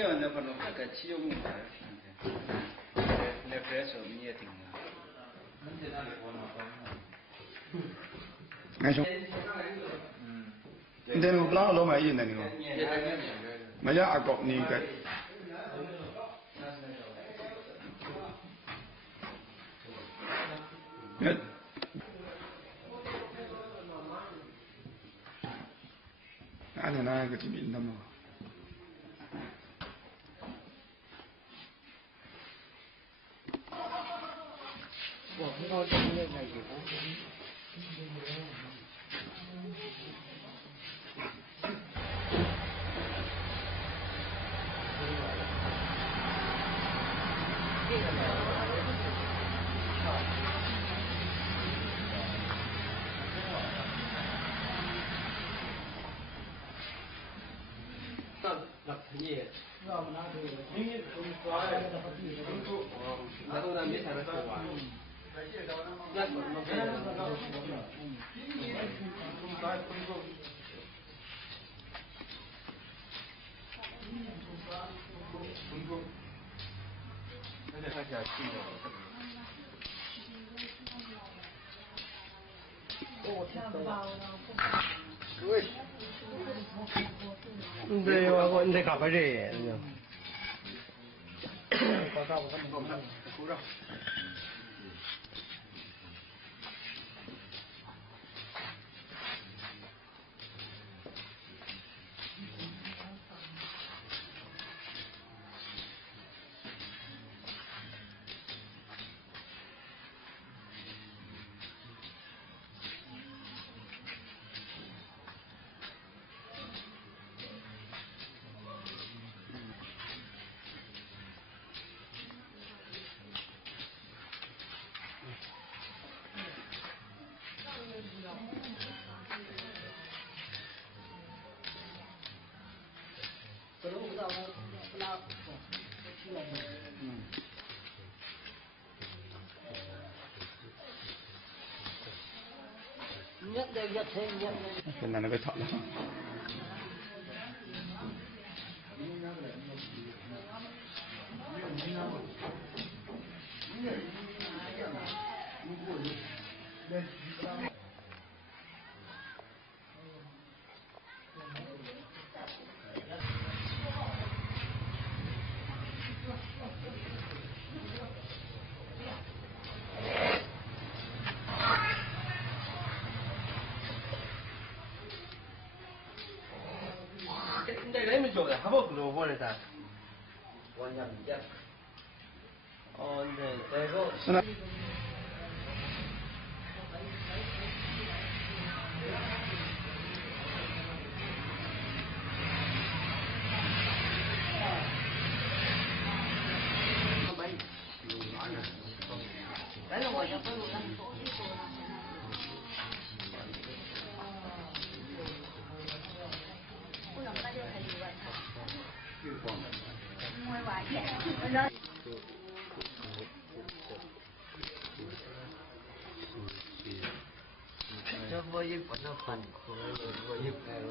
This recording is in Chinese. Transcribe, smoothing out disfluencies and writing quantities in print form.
有那不能那个汽油木牌，那拍手你也听了。anh xuống nên một lá lỗ mày gì này nữa mày nhớ cọp ni cái nhất anh này cái chỉ bị tâm rồi 我不知道这个那个。那你，那都咱没才能说完。那可能没人。那得看下去了。对。对，我你得搞个这，你。搞啥？我弄个口罩。现在那个吵了。这个没交的，还不给我的噻。我讲你讲。哦，这个。来了，我就不录了。不能那就还有问他。唔會話嘅。这我也不能放空，我也不爱了。